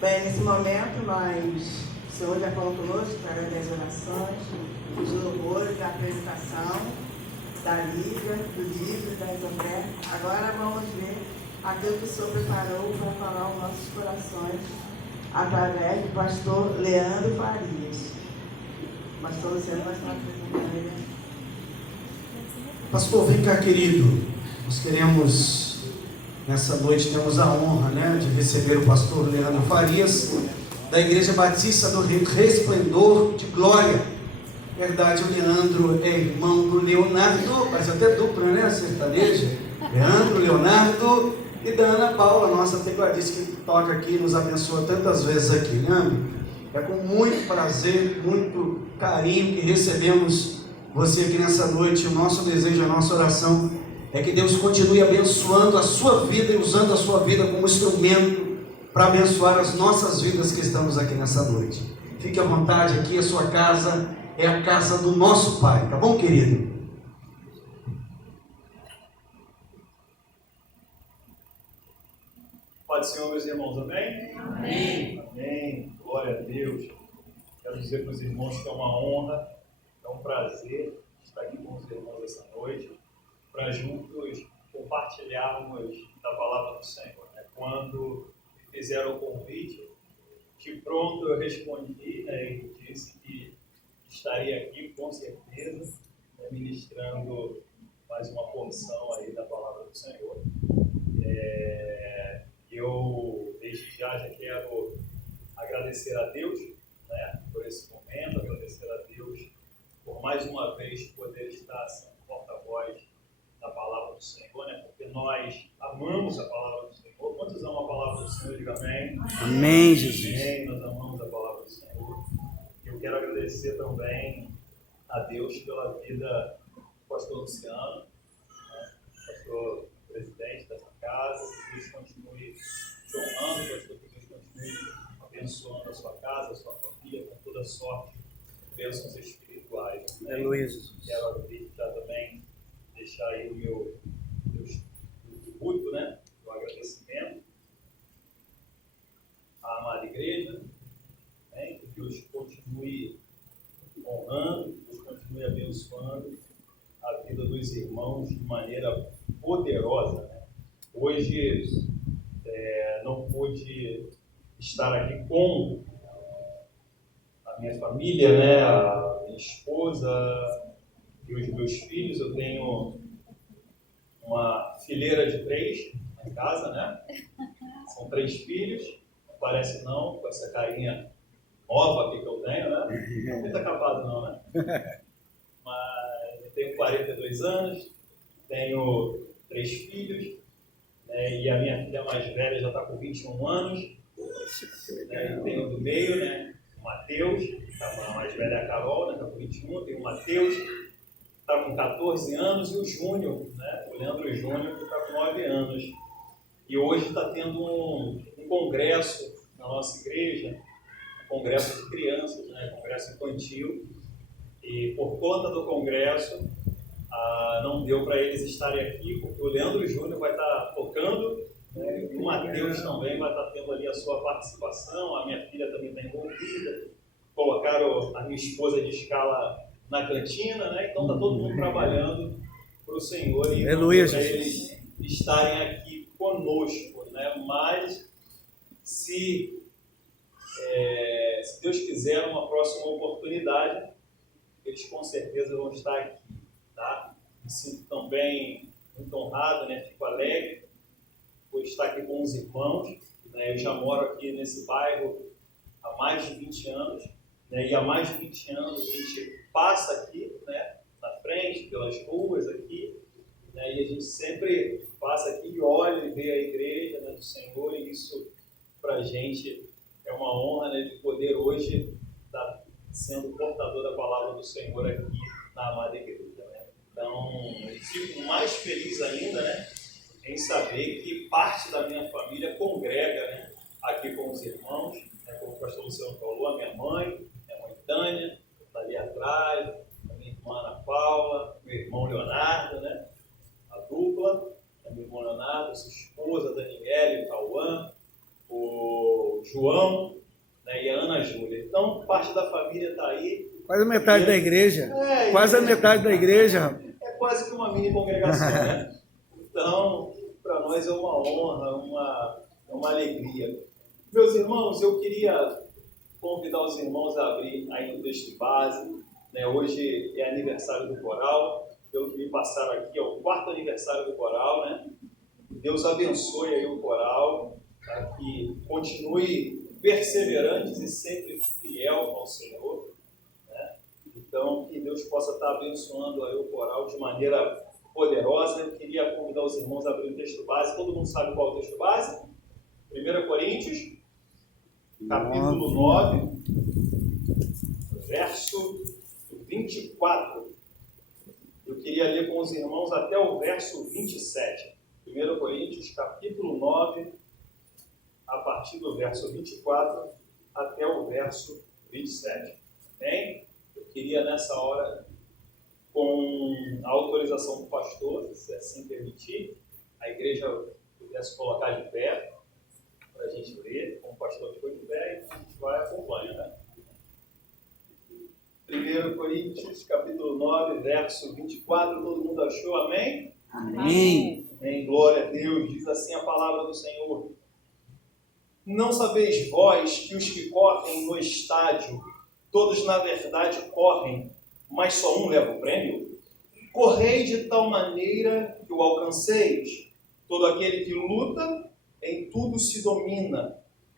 Bem, nesse momento, o Senhor já falou conosco através das orações, dos louvores, da apresentação, da Lívia, do livro, da Isabel. Agora vamos ver aquilo que o Senhor preparou para falar aos nossos corações, através do pastor Leandro Farias. O pastor Luciano vai estar apresentando ele. Pastor, vem cá, querido. Nós queremos, nessa noite, temos a honra, de receber o pastor Leandro Farias, da Igreja Batista do Resplendor de Glória. Verdade, o Leandro é irmão do Leonardo, mas até dupla, sertaneja. Leandro, Leonardo e da Ana Paula, nossa tecladista que toca aqui, nos abençoa tantas vezes aqui, É com muito prazer, muito carinho que recebemos você aqui nessa noite. O nosso desejo, a nossa oração é que Deus continue abençoando a sua vida e usando a sua vida como instrumento para abençoar as nossas vidas que estamos aqui nessa noite. Fique à vontade, aqui a sua casa é a casa do nosso Pai, tá bom, querido? Pai do Senhor, meus irmãos, amém? Amém. Amém. Glória a Deus. Quero dizer para os irmãos que é uma honra, é um prazer estar aqui com os irmãos essa noite, para juntos compartilharmos da palavra do Senhor. Quando me fizeram o convite, de pronto eu respondi e disse que estaria aqui com certeza, ministrando mais uma porção aí da palavra do Senhor. Eu, desde já quero agradecer a Deus por esse momento, agradecer a Deus por mais uma vez poder estar sendo porta-voz da palavra do Senhor, porque nós amamos a palavra do Senhor. Quantos amam a palavra do Senhor? Diga amém. Amém, Jesus. Amém, nós amamos a palavra do Senhor. E eu quero agradecer também a Deus pela vida do pastor Luciano, pastor presidente dessa casa. Que Deus continue te honrando, pastor, que Deus continue abençoando a sua casa, a sua família, com toda sorte de bênçãos espirituais. Aleluia, Jesus. Quero já também deixar aí o meu tributo, o agradecimento à amada igreja, que Deus continue honrando, que Deus continue abençoando a vida dos irmãos de maneira poderosa. Hoje não pude estar aqui com a minha família, a minha esposa e os meus filhos. Eu tenho uma fileira de 3 em casa, São 3 filhos, não parece não, com essa carinha nova aqui que eu tenho, Não é muito acabado não, Mas eu tenho 42 anos, tenho 3 filhos, e a minha filha mais velha já está com 21 anos, e tenho o do meio, o Matheus, a mais velha é a Carol, está com 21, tem o Matheus, está com 14 anos, e o Júnior, o Leandro Júnior, que está com 9 anos. E hoje está tendo um congresso na nossa igreja, um congresso de crianças, congresso infantil, e por conta do congresso, não deu para eles estarem aqui, porque o Leandro Júnior vai estar tocando, e o Matheus também vai estar tendo ali a sua participação. A minha filha também está envolvida, colocaram a minha esposa de escala na cantina, então está todo mundo trabalhando para o Senhor e para eles estarem aqui conosco, Mas se Deus quiser, numa próxima oportunidade, eles com certeza vão estar aqui, tá? Me sinto também muito honrado, Fico alegre por estar aqui com os irmãos, Eu já moro aqui nesse bairro há mais de 20 anos, E há mais de 20 anos a gente passa aqui, na frente, pelas ruas aqui, E a gente sempre passa aqui e olha e vê a igreja, do Senhor, e isso para a gente é uma honra, de poder hoje estar sendo portador da palavra do Senhor aqui na amada igreja, Então, eu fico mais feliz ainda, em saber que parte da minha família congrega, aqui com os irmãos, como o pastor Luciano falou, a minha mãe Tânia, está ali atrás, a minha irmã Ana Paula, meu irmão Leonardo, A dupla, meu irmão Leonardo, sua esposa Daniela e o Cauã, o o João, né, e a Ana Júlia. Então, parte da família está aí. Quase a metade da igreja. Quase a metade da igreja. É quase que uma mini congregação, né? Então, para nós é uma honra, uma alegria. Meus irmãos, eu queria convidar os irmãos a abrir aí no texto base. Né? Hoje é aniversário do coral. Pelo que me passaram aqui, é o 4º aniversário do coral, né? Deus abençoe aí o coral, tá? Que continue perseverantes e sempre fiel ao Senhor, né? Então, que Deus possa estar abençoando aí o coral de maneira poderosa. Eu queria convidar os irmãos a abrir o texto base. Todo mundo sabe qual é o texto base? 1 Coríntios, capítulo 9, verso 24. Eu queria ler com os irmãos até o verso 27. 1 Coríntios, capítulo 9, a partir do verso 24 até o verso 27. Bem, eu queria nessa hora, com a autorização do pastor, se assim permitir, a igreja pudesse colocar de pé, para a gente ler, como o pastor ficou de pé, e a gente vai acompanhar, né? 1 Coríntios, capítulo 9, verso 24, todo mundo achou? Amém? Amém. Amém, glória a Deus, diz assim a palavra do Senhor. Não sabeis vós que os que correm no estádio, todos na verdade correm, mas só um leva o prêmio? Correi de tal maneira que o alcanceis. Todo aquele que luta, em tudo se domina.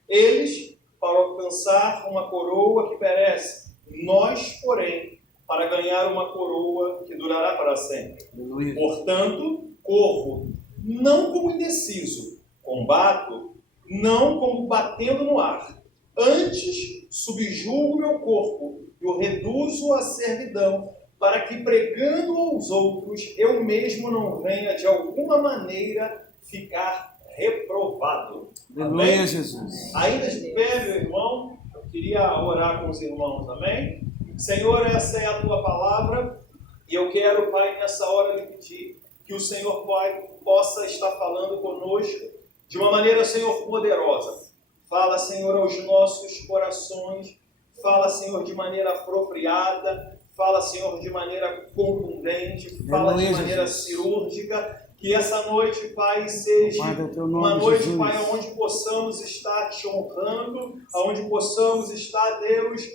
Eles, para alcançar uma coroa que perece, nós, porém, para ganhar uma coroa que durará para sempre. Aleluia. Portanto, corro, não como indeciso, combato, não como batendo no ar. Antes, subjugo meu corpo e o reduzo à servidão, para que, pregando aos outros, eu mesmo não venha, de alguma maneira, ficar reprovado. Aleluia, Amém? Jesus. Ainda de pé, meu irmão, eu queria orar com os irmãos, amém? Senhor, essa é a tua palavra, e eu quero, Pai, nessa hora lhe pedir que o Senhor, Pai, possa estar falando conosco de uma maneira, Senhor, poderosa. Fala, Senhor, aos nossos corações, fala, Senhor, de maneira apropriada, fala, Senhor, de maneira contundente, fala de maneira cirúrgica. Que essa noite, Pai, seja uma noite, Pai, onde possamos estar te honrando, onde possamos estar, Deus,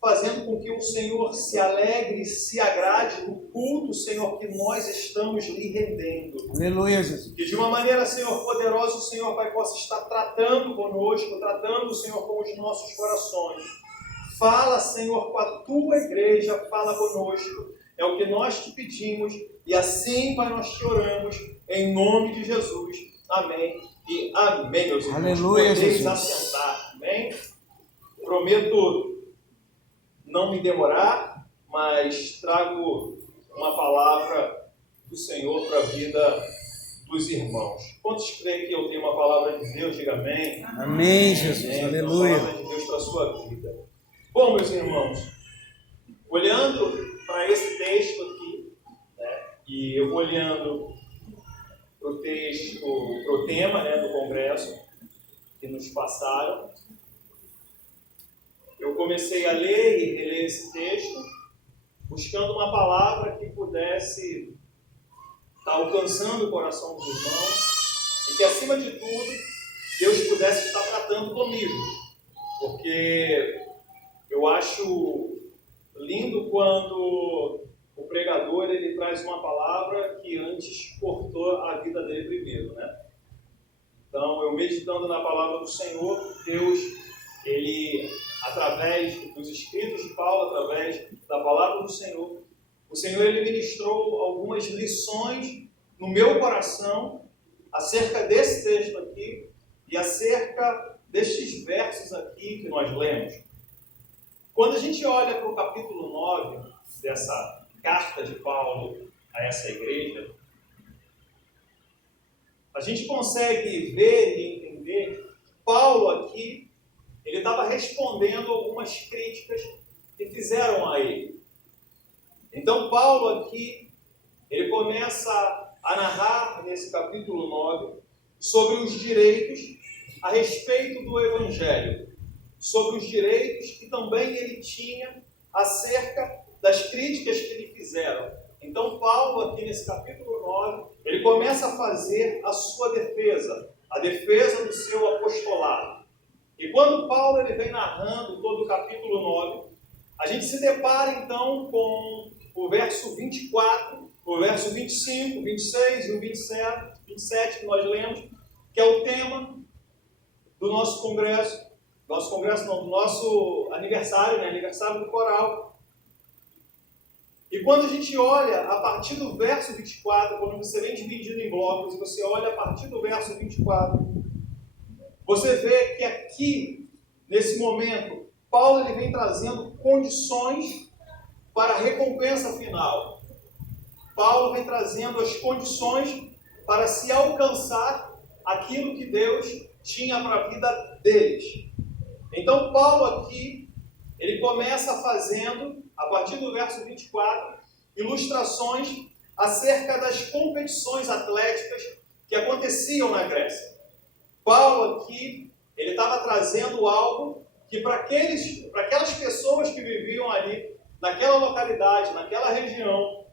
fazendo com que o Senhor se alegre, se agrade do culto, Senhor, que nós estamos lhe rendendo. Aleluia, Jesus. Que de uma maneira, Senhor, poderosa, o Senhor, Pai, possa estar tratando conosco, tratando, Senhor, com os nossos corações. Fala, Senhor, com a tua igreja, fala conosco. É o que nós te pedimos e assim, Pai, nós te oramos em nome de Jesus. Amém e amém, meus irmãos. Aleluia, Podeis Jesus. assentar, amém? Prometo não me demorar, mas trago uma palavra do Senhor para a vida dos irmãos. Quantos creem que eu tenho uma palavra de Deus? Diga amém. Amém, Jesus. Amém. Aleluia. Uma palavra de Deus para a sua vida. Bom, meus irmãos, olhando para esse texto aqui, né, e eu vou olhando para o texto, para o tema, né, do congresso que nos passaram, eu comecei a ler e reler esse texto, buscando uma palavra que pudesse estar alcançando o coração dos irmãos e que, acima de tudo, Deus pudesse estar tratando comigo, porque eu acho lindo quando o pregador ele traz uma palavra que antes cortou a vida dele primeiro, né? Então, eu meditando na palavra do Senhor, Deus, ele, através dos escritos de Paulo, através da palavra do Senhor, o Senhor ele ministrou algumas lições no meu coração acerca desse texto aqui e acerca destes versos aqui que nós lemos. Quando a gente olha para o capítulo 9 dessa carta de Paulo a essa igreja, a gente consegue ver e entender que Paulo aqui, ele estava respondendo algumas críticas que fizeram a ele. Então Paulo aqui, ele começa a narrar nesse capítulo 9 sobre os direitos a respeito do Evangelho, sobre os direitos que também ele tinha acerca das críticas que lhe fizeram. Então Paulo, aqui nesse capítulo 9, ele começa a fazer a sua defesa, a defesa do seu apostolado. E quando Paulo ele vem narrando todo o capítulo 9, a gente se depara então com o verso 24, o verso 25, 26 e o 27 que nós lemos, que é o tema do nosso congresso. Do nosso aniversário, né? Aniversário do coral. E quando a gente olha a partir do verso 24, quando você vem dividido em blocos, e você olha a partir do verso 24, você vê que aqui, nesse momento, Paulo ele vem trazendo condições para a recompensa final. Paulo vem trazendo as condições para se alcançar aquilo que Deus tinha para a vida deles. Então Paulo aqui, ele começa fazendo, a partir do verso 24, ilustrações acerca das competições atléticas que aconteciam na Grécia. Paulo aqui, ele estava trazendo algo que para aquelas pessoas que viviam ali, naquela localidade, naquela região,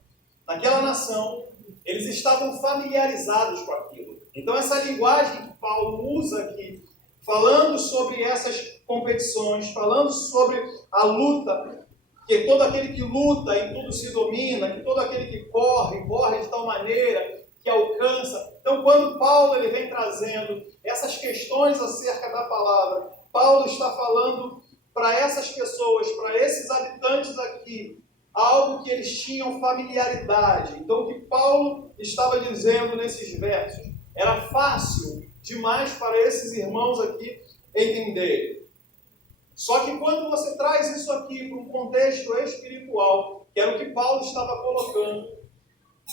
naquela nação, eles estavam familiarizados com aquilo. Então essa linguagem que Paulo usa aqui, falando sobre essas competições, falando sobre a luta, que todo aquele que luta em tudo se domina, que todo aquele que corre de tal maneira que alcança. Então, quando Paulo ele vem trazendo essas questões acerca da palavra, Paulo está falando para essas pessoas, para esses habitantes aqui, algo que eles tinham familiaridade. Então, o que Paulo estava dizendo nesses versos era fácil demais para esses irmãos aqui entenderem. Só que quando você traz isso aqui para um contexto espiritual, que era o que Paulo estava colocando,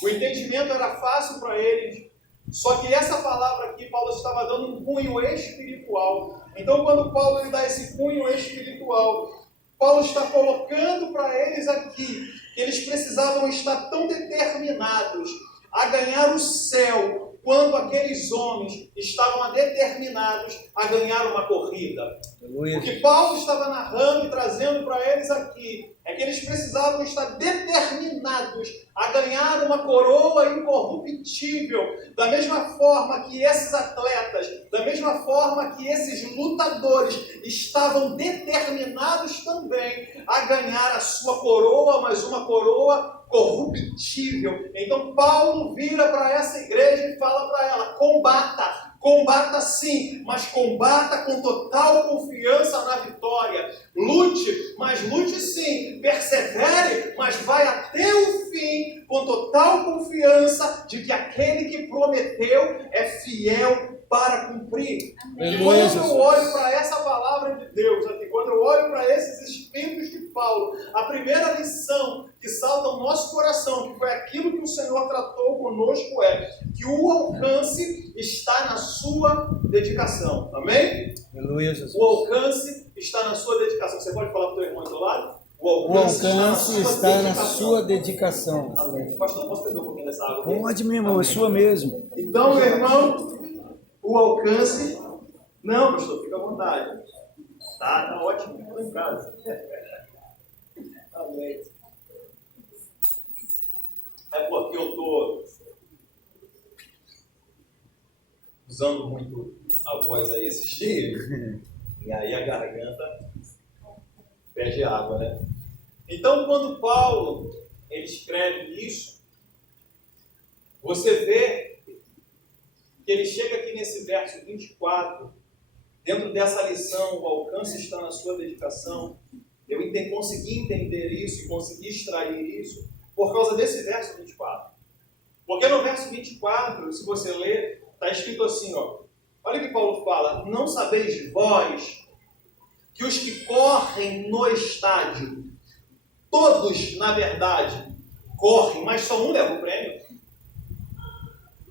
o entendimento era fácil para eles, só que essa palavra aqui, Paulo estava dando um cunho espiritual. Então, quando Paulo ele dá esse cunho espiritual, Paulo está colocando para eles aqui que eles precisavam estar tão determinados a ganhar o céu, quando aqueles homens estavam determinados a ganhar uma corrida. O que Paulo estava narrando e trazendo para eles aqui é que eles precisavam estar determinados a ganhar uma coroa incorruptível, da mesma forma que esses atletas, da mesma forma que esses lutadores estavam determinados também a ganhar a sua coroa, mas uma coroa corruptível. Então Paulo vira para essa igreja e fala para ela: combata sim, mas combata com total confiança na vitória. Lute, mas lute sim. Persevere, mas vai até o fim com total confiança de que aquele que prometeu é fiel para cumprir. E quando eu olho para essa palavra de Deus aqui, quando eu olho para esses espíritos de Paulo, a primeira lição que salta ao nosso coração, que foi aquilo que o Senhor tratou conosco, é que o alcance está na sua dedicação. Amém? Aleluia, Jesus. O alcance está na sua dedicação. Você pode falar para o teu irmão do lado? O alcance está na sua dedicação. Amém. Pastor, posso beber um pouquinho dessa água aqui? Pode, meu irmão, é sua mesmo. Então, meu irmão, o alcance... Não, pastor, fica à vontade. Tá ótimo, estou em casa. Amém. É porque eu estou usando muito a voz aí esses dias, e aí a garganta perde água, né? Então, quando Paulo ele escreve isso, você vê que ele chega aqui nesse verso 24, dentro dessa lição, o alcance está na sua dedicação. Eu consegui entender isso e consegui extrair isso por causa desse verso 24. Porque no verso 24, se você ler, está escrito assim, ó. Olha o que Paulo fala: não sabeis vós que os que correm no estádio, todos, na verdade, correm, mas só um leva o prêmio?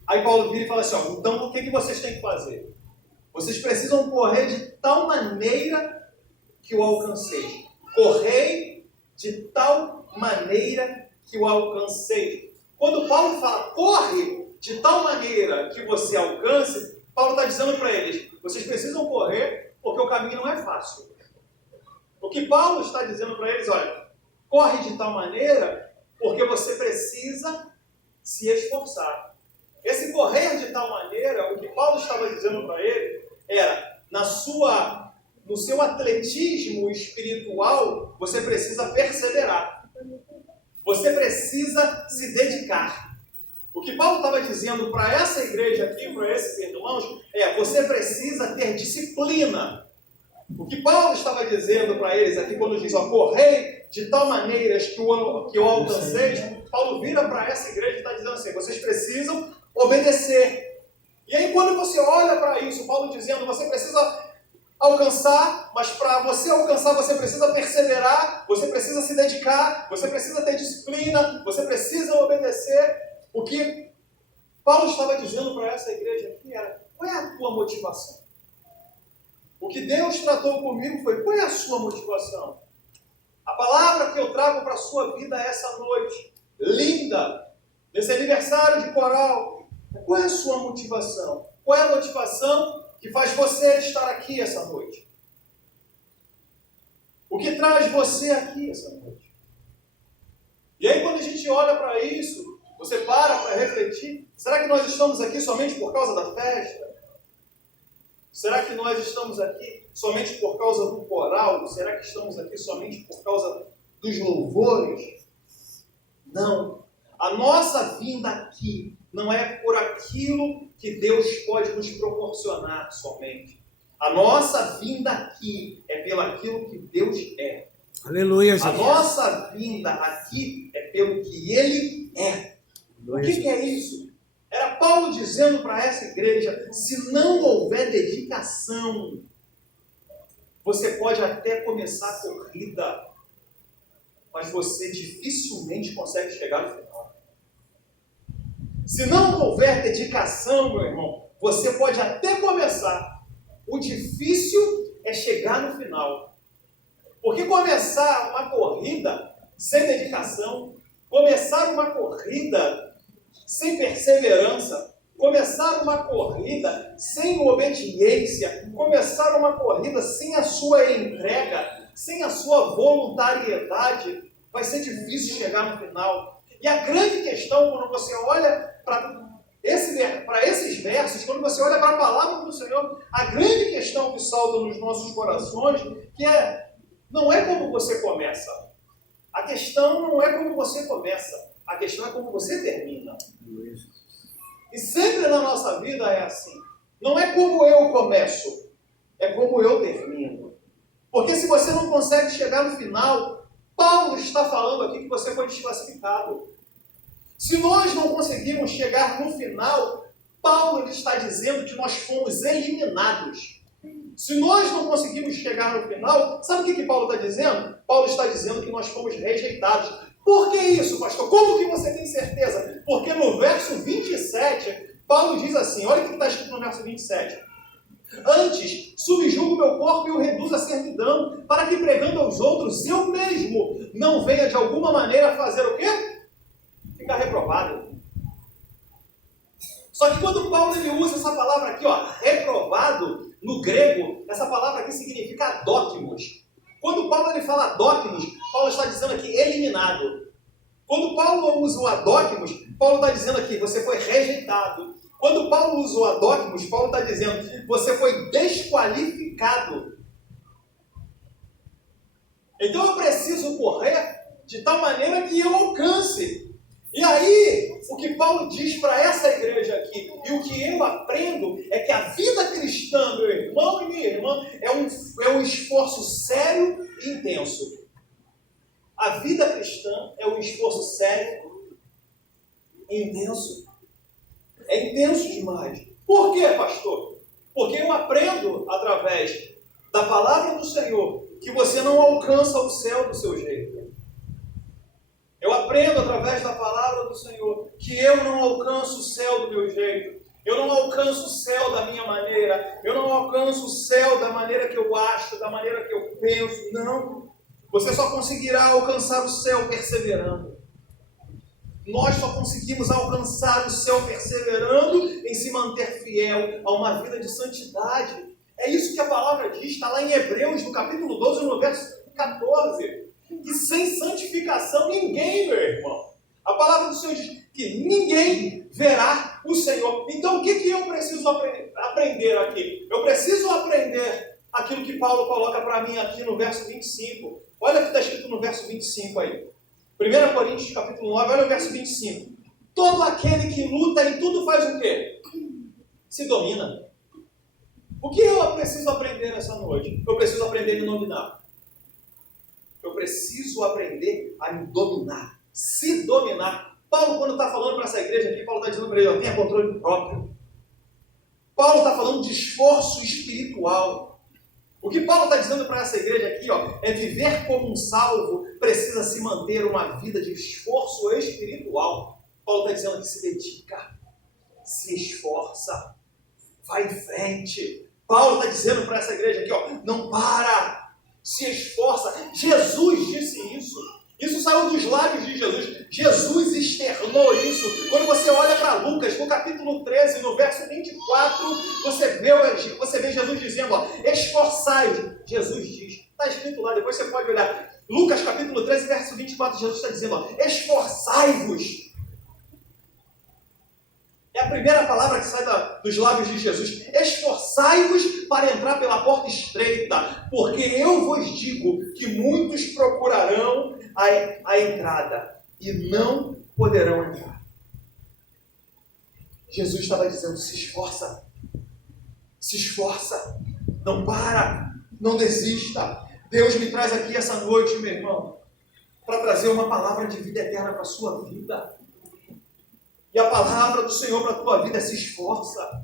Aí Paulo vira e fala assim, ó, então o que vocês têm que fazer? Vocês precisam correr de tal maneira que o alcanceis. Correi de tal maneira que o alcanceis. Quando Paulo fala, corre de tal maneira que você alcance, Paulo está dizendo para eles, vocês precisam correr porque o caminho não é fácil. O que Paulo está dizendo para eles, olha, corre de tal maneira porque você precisa se esforçar. Esse correr de tal maneira, o que Paulo estava dizendo para ele era, no seu atletismo espiritual, você precisa perseverar. Você precisa se dedicar. O que Paulo estava dizendo para essa igreja aqui, para esses irmãos, você precisa ter disciplina. O que Paulo estava dizendo para eles aqui, quando diz, correi de tal maneira que eu alcanceis, Paulo vira para essa igreja e está dizendo assim, vocês precisam obedecer. E aí quando você olha para isso, Paulo dizendo, você precisa alcançar, mas para você alcançar, você precisa perseverar, você precisa se dedicar, você precisa ter disciplina, você precisa obedecer. O que Paulo estava dizendo para essa igreja aqui era, qual é a tua motivação? O que Deus tratou comigo foi, qual é a sua motivação? A palavra que eu trago para a sua vida essa noite, linda, nesse aniversário de coral, qual é a sua motivação? Qual é a motivação que faz você estar aqui essa noite? O que traz você aqui essa noite? E aí quando a gente olha para isso, você para refletir, será que nós estamos aqui somente por causa da festa? Será que nós estamos aqui somente por causa do coral? Será que estamos aqui somente por causa dos louvores? Não. A nossa vinda aqui não é por aquilo que Deus pode nos proporcionar somente. A nossa vinda aqui é pelo aquilo que Deus é. Aleluia, Jesus. A nossa vinda aqui é pelo que Ele é. O que é isso? Era Paulo dizendo para essa igreja, se não houver dedicação, você pode até começar a corrida, mas você dificilmente consegue chegar no final. Se não houver dedicação, meu irmão, você pode até começar. O difícil é chegar no final. Porque começar uma corrida sem dedicação, começar uma corrida sem perseverança, começar uma corrida sem obediência, começar uma corrida sem a sua entrega, sem a sua voluntariedade, vai ser difícil chegar no final. E a grande questão, quando você olha para esses versos, quando você olha para a palavra do Senhor, a grande questão que salta nos nossos corações, não é como você começa. A questão não é como você começa. A questão é como você termina. E sempre na nossa vida é assim. Não é como eu começo, é como eu termino. Porque se você não consegue chegar no final, Paulo está falando aqui que você foi desclassificado. Se nós não conseguimos chegar no final, Paulo está dizendo que nós fomos eliminados. Se nós não conseguimos chegar no final, sabe o que Paulo está dizendo? Paulo está dizendo que nós fomos rejeitados. Por que isso, pastor? Como que você tem certeza? Porque no verso 27, Paulo diz assim, olha o que está escrito no verso 27. Antes, subjugo meu corpo e o reduzo à servidão, para que pregando aos outros, eu mesmo não venha de alguma maneira fazer o quê? Ficar reprovado. Só que quando Paulo ele usa essa palavra aqui, reprovado, no grego, essa palavra aqui significa adóquimos. Quando Paulo ele fala adóquimos, Paulo está dizendo aqui eliminado. Quando Paulo usa o adóquimos, Paulo está dizendo aqui, você foi rejeitado. Quando Paulo usa o adóquimos, Paulo está dizendo, você foi desqualificado. Então eu preciso correr de tal maneira que eu alcance. E aí, o que Paulo diz para essa igreja aqui, e o que eu aprendo, é que a vida cristã, meu irmão e minha irmã, é um esforço sério e intenso. A vida cristã é um esforço sério e intenso. É intenso demais. Por quê, pastor? Porque eu aprendo, através da palavra do Senhor, que você não alcança o céu do seu jeito. Eu aprendo através da palavra do Senhor que eu não alcanço o céu do meu jeito. Eu não alcanço o céu da minha maneira. Eu não alcanço o céu da maneira que eu acho, da maneira que eu penso. Não. Você só conseguirá alcançar o céu perseverando. Nós só conseguimos alcançar o céu perseverando em se manter fiel a uma vida de santidade. É isso que a palavra diz, está lá em Hebreus, no capítulo 12, no verso 14. Que sem santificação ninguém, meu irmão. A palavra do Senhor diz que ninguém verá o Senhor. Então o que eu preciso aprender aqui? Eu preciso aprender aquilo que Paulo coloca para mim aqui no verso 25. Olha o que está escrito no verso 25 aí. 1 Coríntios capítulo 9, olha o verso 25. Todo aquele que luta em tudo faz o quê? Se domina. O que eu preciso aprender nessa noite? Eu preciso aprender a me dominar. Eu preciso aprender a me dominar. Se dominar. Paulo, quando está falando para essa igreja aqui, Paulo está dizendo para ele, tenha controle próprio. Paulo está falando de esforço espiritual. O que Paulo está dizendo para essa igreja aqui, é viver como um salvo, precisa se manter uma vida de esforço espiritual. Paulo está dizendo que se dedica, se esforça, vai em frente. Paulo está dizendo para essa igreja aqui, não para, se esforça. Jesus disse isso. Isso saiu dos lábios de Jesus. Jesus externou isso. Quando você olha para Lucas, no capítulo 13, no verso 24, você vê Jesus dizendo, esforçai-vos. Jesus diz, está escrito lá, depois você pode olhar. Lucas capítulo 13, verso 24, Jesus está dizendo, esforçai-vos. É a primeira palavra que sai dos lábios de Jesus. Esforçai-vos para entrar pela porta estreita, porque eu vos digo que muitos procurarão a entrada e não poderão entrar. Jesus estava dizendo, se esforça, não para, não desista. Deus me traz aqui essa noite, meu irmão, para trazer uma palavra de vida eterna para a sua vida. E a palavra do Senhor para a tua vida é se esforça.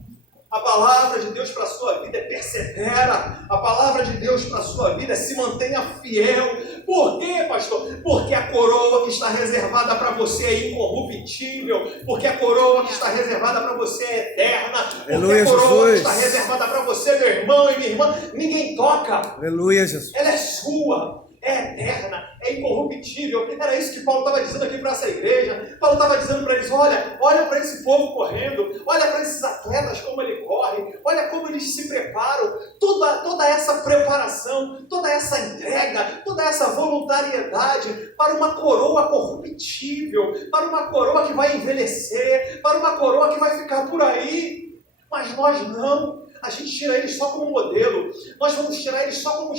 A palavra de Deus para a sua vida é persevera. A palavra de Deus para a sua vida é se mantenha fiel. Por quê, pastor? Porque a coroa que está reservada para você é incorruptível. Porque a coroa que está reservada para você é eterna. Porque Aleluia, a coroa Jesus. que está reservada para você, meu irmão e minha irmã, ninguém toca. Aleluia, Jesus. Ela é sua. É eterna, é incorruptível. Era isso que Paulo estava dizendo aqui para essa igreja. Paulo estava dizendo para eles, olha para esse povo correndo, olha para esses atletas como ele corre, olha como eles se preparam, toda essa preparação, toda essa entrega, toda essa voluntariedade para uma coroa corruptível, para uma coroa que vai envelhecer, para uma coroa que vai ficar por aí. Mas nós não. A gente tira eles só como modelo. Nós vamos tirar eles só como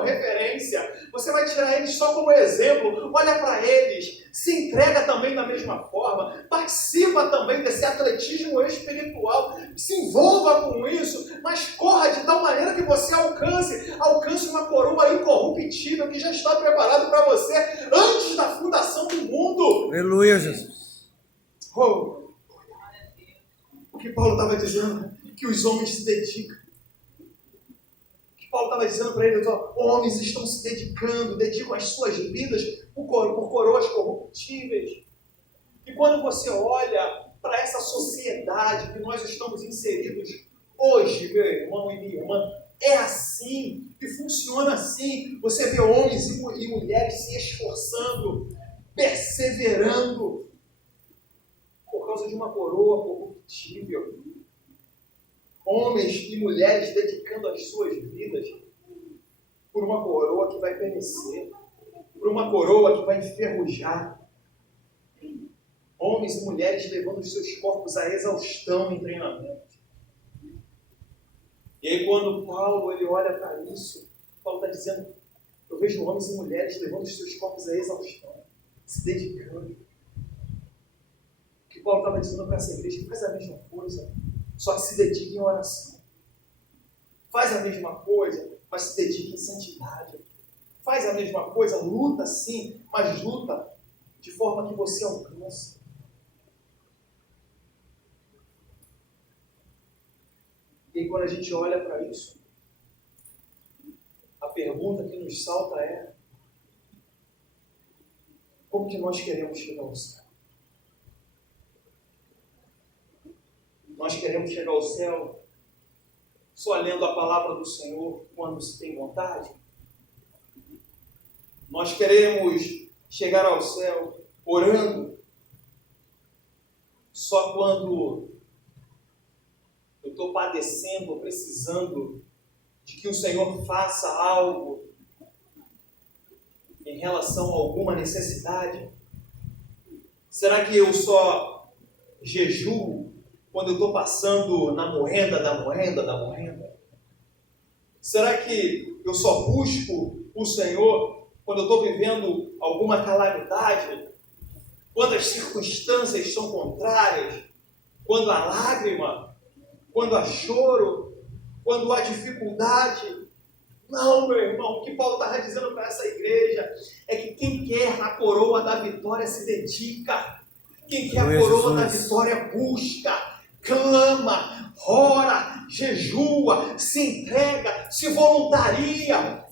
referência. Você vai tirar eles só como exemplo. Olha para eles. Se entrega também da mesma forma. Participa também desse atletismo espiritual. Se envolva com isso. Mas corra de tal maneira que você alcance uma coroa incorruptível que já está preparado para você antes da fundação do mundo. Aleluia, Jesus. O que Paulo estava dizendo? Que os homens se dedicam. Que Paulo estava dizendo para eles, homens estão se dedicam as suas vidas por coroas corruptíveis. E quando você olha para essa sociedade que nós estamos inseridos hoje, meu irmão e minha irmã, é assim, que funciona assim. Você vê homens e mulheres se esforçando, perseverando, por causa de uma coroa corruptível. Homens e mulheres dedicando as suas vidas por uma coroa que vai perecer, por uma coroa que vai enferrujar. Homens e mulheres levando os seus corpos à exaustão em treinamento. E aí quando Paulo ele olha para isso, Paulo está dizendo, eu vejo homens e mulheres levando os seus corpos à exaustão, se dedicando. O que Paulo estava dizendo para essa igreja, faz a mesma coisa. Só que se dedique em oração. Faz a mesma coisa, mas se dedique em santidade. Faz a mesma coisa, luta sim, mas luta de forma que você alcance. E aí, quando a gente olha para isso, a pergunta que nos salta é: como que nós queremos chegar ao céu? Nós queremos chegar ao céu só lendo a palavra do Senhor quando se tem vontade? Nós queremos chegar ao céu orando só quando eu estou padecendo ou precisando de que o Senhor faça algo em relação a alguma necessidade? Será que eu só jejuo quando eu estou passando na moenda da moenda da moenda? Será que eu só busco o Senhor quando eu estou vivendo alguma calamidade? Quando as circunstâncias são contrárias? Quando há lágrima? Quando há choro? Quando há dificuldade? Não, meu irmão, o que Paulo estava dizendo para essa igreja é que quem quer a coroa da vitória se dedica. Quem quer a coroa da vitória busca, clama, ora, jejua, se entrega, se voluntaria,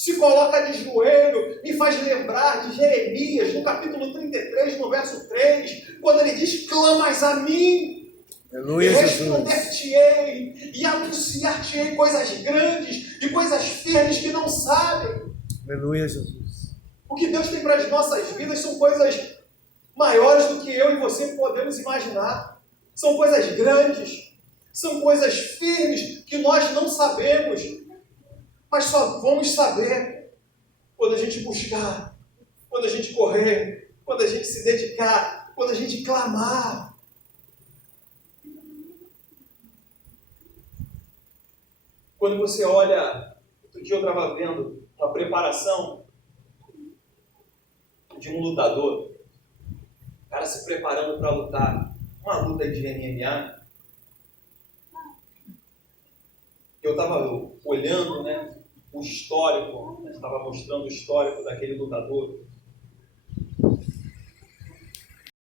se coloca de joelho. Me faz lembrar de Jeremias, no capítulo 33, no verso 3, quando ele diz: clamas a mim, e responder-te-ei, e anunciar-te-ei coisas grandes e coisas firmes que não sabem. Aleluia, Jesus. O que Deus tem para as nossas vidas são coisas maiores do que eu e você podemos imaginar. São coisas grandes, são coisas firmes que nós não sabemos, mas só vamos saber quando a gente buscar, quando a gente correr, quando a gente se dedicar, quando a gente clamar. Quando você olha, outro dia eu estava vendo a preparação de um lutador, o cara se preparando para lutar, uma luta de MMA. Eu estava olhando, né, o histórico, estava mostrando o histórico daquele lutador.